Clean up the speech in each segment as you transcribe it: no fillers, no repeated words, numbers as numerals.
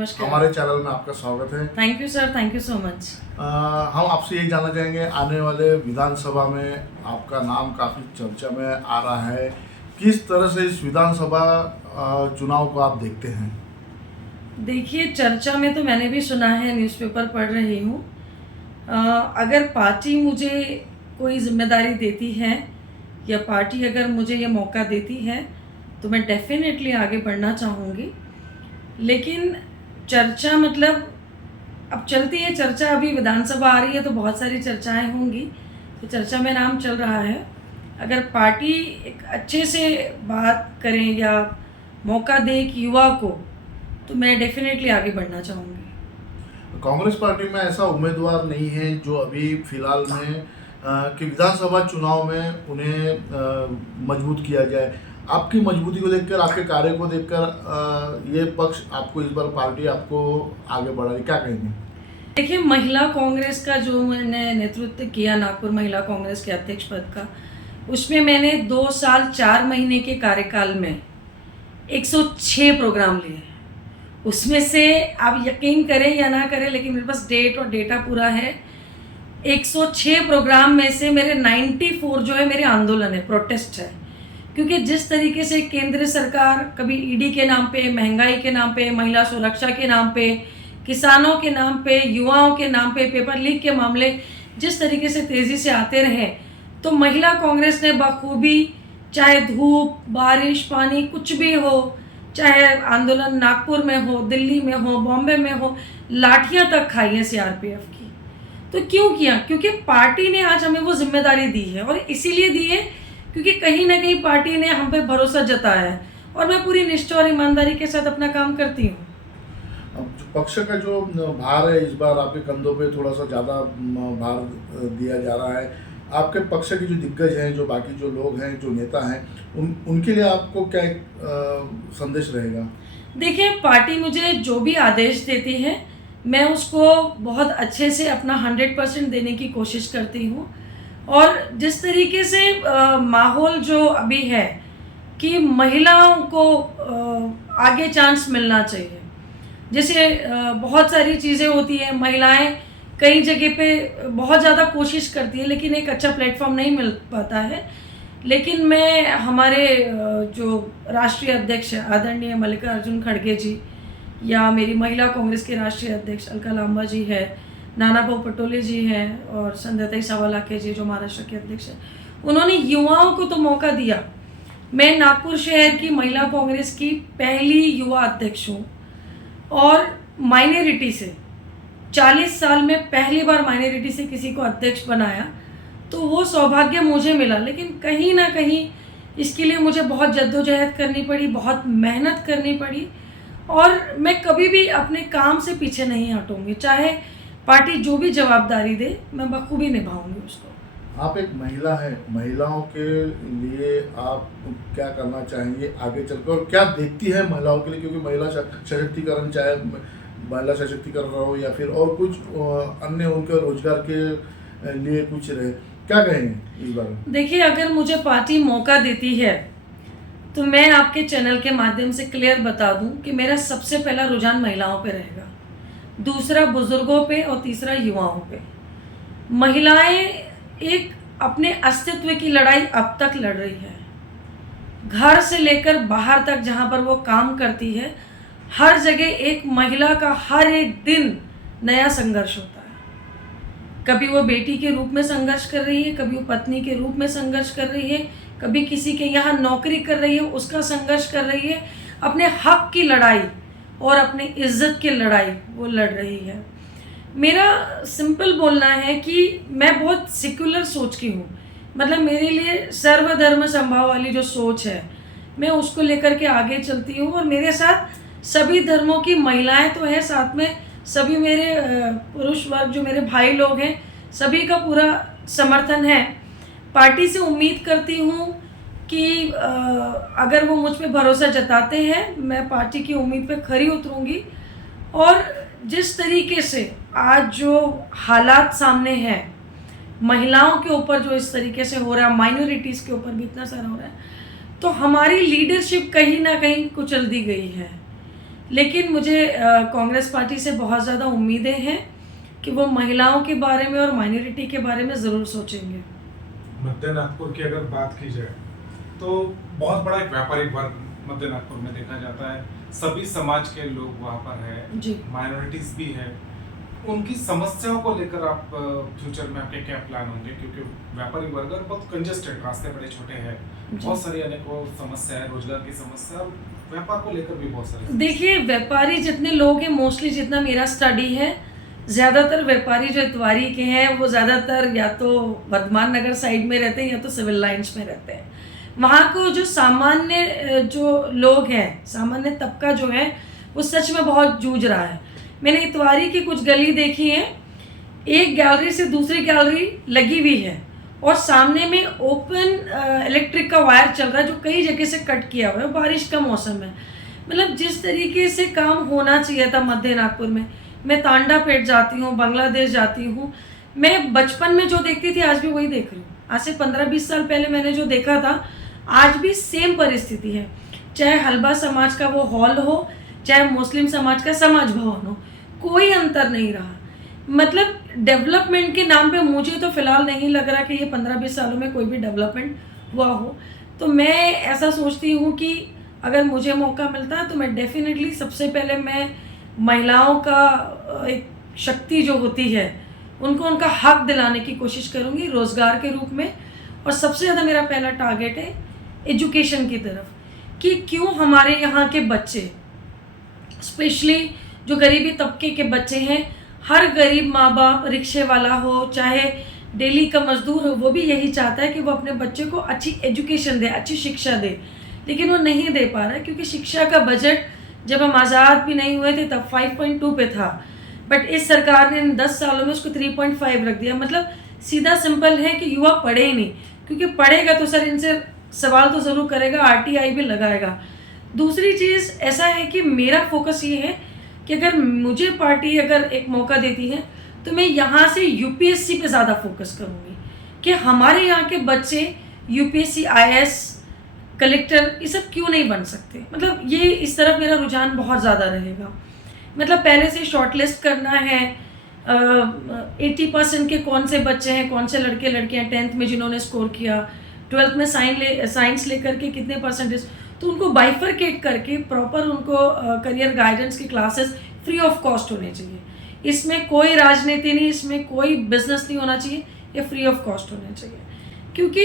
नमस्कार। हमारे चैनल में आपका स्वागत है। Thank you sir, thank you so much. हम आपसे यही जानना चाहेंगे, आने वाले विधानसभा में आपका नाम काफ़ी चर्चा में आ रहा है, किस तरह से इस विधानसभा चुनाव को आप देखते हैं? देखिए, चर्चा में तो मैंने भी सुना है, न्यूज़पेपर पढ़ रही हूँ। अगर पार्टी मुझे कोई जिम्मेदारी देती है या पार्टी अगर मुझे ये मौका देती है तो मैं डेफिनेटली आगे बढ़ना चाहूँगी। लेकिन चर्चा मतलब अब चलती है चर्चा, अभी विधानसभा आ रही है तो बहुत सारी चर्चाएं होंगी, तो चर्चा में नाम चल रहा है। अगर पार्टी एक अच्छे से बात करें या मौका दे एक युवा को, तो मैं डेफिनेटली आगे बढ़ना चाहूँगी। कांग्रेस पार्टी में ऐसा उम्मीदवार नहीं है जो अभी फिलहाल में कि विधानसभा चुनाव में उन्हें मजबूत किया जाए। आपकी मजबूती को देखकर, आपके कार्य को देखकर ये पक्ष आपको इस बार पार्टी आपको आगे बढ़ा रही, क्या कहेंगे? देखिए, महिला कांग्रेस का जो मैंने नेतृत्व किया नागपुर महिला कांग्रेस के अध्यक्ष पद का, उसमें मैंने 2 साल 4 महीने के कार्यकाल में 106 प्रोग्राम लिए। उसमें से आप यकीन करें या ना करें, लेकिन मेरे पास डेट और डेटा पूरा है। 106 प्रोग्राम में से मेरे 94 जो है मेरे आंदोलन है, प्रोटेस्ट है। क्योंकि जिस तरीके से केंद्र सरकार कभी ईडी के नाम पे, महंगाई के नाम पे, महिला सुरक्षा के नाम पे, किसानों के नाम पे, युवाओं के नाम पे, पेपर लीक के मामले जिस तरीके से तेज़ी से आते रहे, तो महिला कांग्रेस ने बखूबी, चाहे धूप बारिश पानी कुछ भी हो, चाहे आंदोलन नागपुर में हो, दिल्ली में हो, बॉम्बे में हो, लाठियां तक खाई हैं सीआरपीएफ की। तो क्यों किया? क्योंकि पार्टी ने आज हमें वो जिम्मेदारी दी है, और इसीलिए दी है क्योंकि कहीं ना कहीं पार्टी ने हम पे भरोसा जताया है, और मैं पूरी निष्ठा और ईमानदारी के साथ अपना काम करती हूँ। अब जो पक्ष का जो भार है, इस बार आपके कंधों पे थोड़ा सा ज़्यादा भार दिया जा रहा है। आपके पक्ष के जो दिग्गज हैं, जो बाकी जो लोग हैं, जो नेता हैं, उनके लिए आपको क्या एक संदेश रहेगा? देखिए, पार्टी मुझे जो भी आदेश देती है, मैं उसको बहुत अच्छे से अपना 100% देने की कोशिश करती हूँ। और जिस तरीके से माहौल जो अभी है कि महिलाओं को आगे चांस मिलना चाहिए, जैसे बहुत सारी चीज़ें होती हैं, महिलाएं कई जगह पे बहुत ज़्यादा कोशिश करती है लेकिन एक अच्छा प्लेटफॉर्म नहीं मिल पाता है। लेकिन मैं हमारे जो राष्ट्रीय अध्यक्ष आदरणीय मल्लिकार्जुन खड़गे जी, या मेरी महिला कांग्रेस के राष्ट्रीय अध्यक्ष अलका लांबा जी है, नाना भाऊ पटोले जी हैं, और संध्याताई सवालाखे जी जो महाराष्ट्र के अध्यक्ष हैं, उन्होंने युवाओं को तो मौका दिया। मैं नागपुर शहर की महिला कांग्रेस की पहली युवा अध्यक्ष हूँ, और माइनॉरिटी से 40 साल में पहली बार माइनॉरिटी से किसी को अध्यक्ष बनाया, तो वो सौभाग्य मुझे मिला। लेकिन कहीं ना कहीं इसके लिए मुझे बहुत जद्दोजहद करनी पड़ी, बहुत मेहनत करनी पड़ी, और मैं कभी भी अपने काम से पीछे नहीं हटूंगी। चाहे पार्टी जो भी जवाबदारी दे, मैं बखूबी निभाऊंगी उसको। आप एक महिला हैं, महिलाओं के लिए आप क्या करना चाहेंगे आगे चलकर, और क्या देखती है महिलाओं के लिए? क्योंकि महिला सशक्तिकरण, चाहे महिला सशक्तिकरण हो या फिर और कुछ अन्य उनके रोजगार के लिए कुछ रहे, क्या कहेंगे इस बारे में? देखिए, अगर मुझे पार्टी मौका देती है तो मैं आपके चैनल के माध्यम से क्लियर बता दूं कि मेरा सबसे पहला रुझान महिलाओं पे रहेगा, दूसरा बुजुर्गों पे, और तीसरा युवाओं पे। महिलाएं एक अपने अस्तित्व की लड़ाई अब तक लड़ रही है, घर से लेकर बाहर तक जहां पर वो काम करती है, हर जगह एक महिला का हर एक दिन नया संघर्ष होता है। कभी वो बेटी के रूप में संघर्ष कर रही है, कभी वो पत्नी के रूप में संघर्ष कर रही है, कभी किसी के यहाँ नौकरी कर रही है, उसका संघर्ष कर रही है, अपने हक की लड़ाई और अपनी इज्जत की लड़ाई वो लड़ रही है। मेरा सिंपल बोलना है कि मैं बहुत सेक्युलर सोच की हूँ, मतलब मेरे लिए सर्वधर्म संभाव वाली जो सोच है, मैं उसको लेकर के आगे चलती हूँ। और मेरे साथ सभी धर्मों की महिलाएं तो हैं, साथ में सभी मेरे पुरुष वर्ग जो मेरे भाई लोग हैं, सभी का पूरा समर्थन है। पार्टी से उम्मीद करती हूँ कि अगर वो मुझ पे भरोसा जताते हैं, मैं पार्टी की उम्मीद पे खरी उतरूँगी। और जिस तरीके से आज जो हालात सामने हैं, महिलाओं के ऊपर जो इस तरीके से हो रहा है, माइनॉरिटीज़ के ऊपर भी इतना सारा हो रहा है, तो हमारी लीडरशिप कहीं ना कहीं कुचल दी गई है। लेकिन मुझे कांग्रेस पार्टी से बहुत ज़्यादा उम्मीदें हैं कि वो महिलाओं के बारे में और माइनॉरिटी के बारे में ज़रूर सोचेंगे। मध्य नागपुर की अगर बात की जाए तो बहुत बड़ा एक व्यापारिक वर्ग मध्य नागपुर में देखा जाता है। सभी समाज के लोग वहाँ पर है, जी। माइनॉरिटीज भी है। उनकी समस्याओं को लेकर आप फ्यूचर में आपके क्या प्लान होंगे, क्योंकि व्यापारिक वर्ग और बहुत कंजेस्टेड, रास्ते बड़े छोटे हैं, बहुत सारी अनेकों समस्या है, रोजगार की समस्या और व्यापार को लेकर भी बहुत सारी देखिए, व्यापारी जितने लोग हैं, मोस्टली जितना मेरा स्टडी है, ज़्यादातर व्यापारी जो इतवारी के हैं वो ज़्यादातर या तो वर्धमान नगर साइड में रहते हैं या तो सिविल लाइंस में रहते हैं। वहाँ को जो सामान्य जो लोग हैं, सामान्य तबका जो है, वो सच में बहुत जूझ रहा है। मैंने इतवारी की कुछ गली देखी है, एक गैलरी से दूसरी गैलरी लगी हुई है और सामने में ओपन इलेक्ट्रिक का वायर चल रहा है जो कई जगह से कट किया हुआ है। बारिश का मौसम है, मतलब जिस तरीके से काम होना चाहिए था मध्य नागपुर में। मैं तांडापेट जाती हूँ, बांग्लादेश जाती हूँ, मैं बचपन में जो देखती थी आज भी वही देख रही हूँ। आज से 15-20 साल पहले मैंने जो देखा था, आज भी सेम परिस्थिति है। चाहे हलबा समाज का वो हॉल हो, चाहे मुस्लिम समाज का समाज भवन हो, कोई अंतर नहीं रहा। मतलब डेवलपमेंट के नाम पे मुझे तो फ़िलहाल नहीं लग रहा कि ये 15-20 सालों में कोई भी डेवलपमेंट हुआ हो। तो मैं ऐसा सोचती हूँ कि अगर मुझे मौका मिलता है तो मैं डेफ़िनेटली सबसे पहले मैं महिलाओं का एक शक्ति जो होती है, उनको उनका हक दिलाने की कोशिश करूँगी रोज़गार के रूप में। और सबसे ज़्यादा मेरा पहला टारगेट है एजुकेशन की तरफ, कि क्यों हमारे यहाँ के बच्चे, स्पेशली जो गरीबी तबके के बच्चे हैं, हर गरीब माँ बाप, रिक्शे वाला हो चाहे डेली का मजदूर हो, वो भी यही चाहता है कि वो अपने बच्चे को अच्छी एजुकेशन दे, अच्छी शिक्षा दे, लेकिन वो नहीं दे पा रहा है क्योंकि शिक्षा का बजट जब हम आज़ाद भी नहीं हुए थे तब 5.2 पे था, बट इस सरकार ने इन 10 सालों में उसको 3.5 रख दिया। मतलब सीधा सिंपल है कि युवा पढ़े ही नहीं, क्योंकि पढ़ेगा तो सर इनसे सवाल तो ज़रूर करेगा, RTI भी लगाएगा। दूसरी चीज़ ऐसा है कि मेरा फोकस ये है कि अगर मुझे पार्टी अगर एक मौका देती है तो मैं यहाँ से UPSC पे ज़्यादा फोकस करूँगी कि हमारे यहाँ के बच्चे UPSC, IAS, कलेक्टर ये सब क्यों नहीं बन सकते। मतलब ये इस तरफ मेरा रुझान बहुत ज़्यादा रहेगा। मतलब पहले से शॉर्ट लिस्ट करना है 80% के कौन से बच्चे हैं, कौन से लड़के लड़कियाँ 10th में जिन्होंने स्कोर किया, 12th में साइंस लेकर के कितने परसेंटेज, तो उनको बाइफरकेट करके प्रॉपर उनको करियर गाइडेंस की क्लासेस फ्री ऑफ कॉस्ट होने चाहिए। इसमें कोई राजनीति नहीं, इसमें कोई बिजनेस नहीं होना चाहिए, ये फ्री ऑफ कॉस्ट होने चाहिए। क्योंकि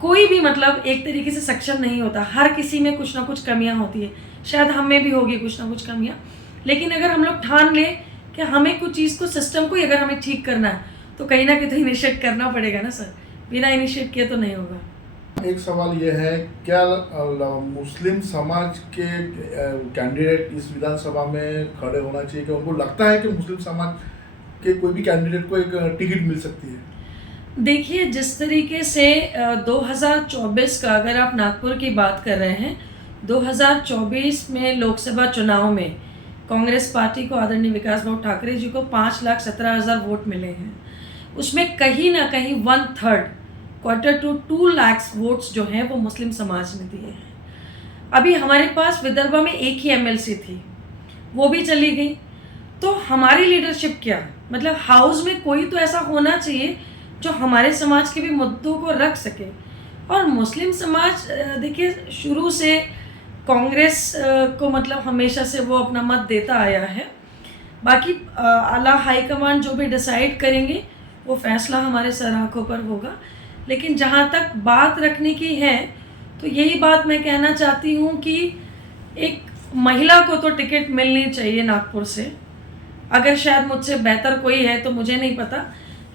कोई भी मतलब एक तरीके से सक्षम नहीं होता, हर किसी में कुछ ना कुछ कमियां होती है, शायद हम में भी होगी कुछ ना कुछ कमियां, लेकिन अगर हम लोग ठान लें कि हमें कुछ चीज़ को, सिस्टम को ही अगर हमें ठीक करना है तो कहीं ना कहीं इनिशिएट करना पड़ेगा ना सर, बिना इनिशिएट किए तो नहीं होगा। एक सवाल ये है, क्या मुस्लिम समाज के कैंडिडेट इस विधानसभा में खड़े होना चाहिए? कि उनको लगता है कि मुस्लिम समाज के कोई भी कैंडिडेट को एक टिकट मिल सकती है? देखिए, जिस तरीके से 2024 का अगर आप नागपुर की बात कर रहे हैं, 2024 में लोकसभा चुनाव में कांग्रेस पार्टी को आदरणीय विकास भाऊ ठाकरे जी को 5,17,000 वोट मिले हैं। उसमें कहीं ना कहीं 1/3 क्वार्टर टू 2 लाख वोट्स जो हैं वो मुस्लिम समाज ने दिए हैं। अभी हमारे पास विदर्भ में एक ही MLC थी, वो भी चली गई। तो हमारी लीडरशिप क्या, मतलब हाउस में कोई तो ऐसा होना चाहिए जो हमारे समाज के भी मुद्दों को रख सके। और मुस्लिम समाज देखिए शुरू से कांग्रेस को मतलब हमेशा से वो अपना मत देता आया है। बाकी आला हाईकमान जो भी डिसाइड करेंगे वो फैसला हमारे सर आँखों पर होगा। लेकिन जहाँ तक बात रखने की है तो यही बात मैं कहना चाहती हूँ कि एक महिला को तो टिकट मिलनी चाहिए नागपुर से। अगर शायद मुझसे बेहतर कोई है तो मुझे नहीं पता,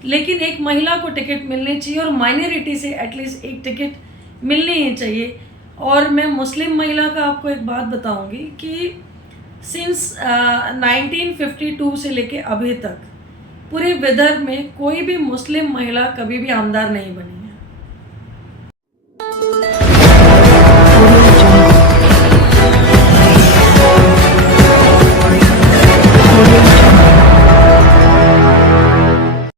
लेकिन एक महिला को टिकट मिलनी चाहिए और माइनॉरिटी से एटलीस्ट एक टिकट मिलनी ही चाहिए। और मैं मुस्लिम महिला का आपको एक बात बताऊंगी कि सिंस 1952 से लेके अभी तक पूरे विदर्भ में कोई भी मुस्लिम महिला कभी भी आमदार नहीं बनी।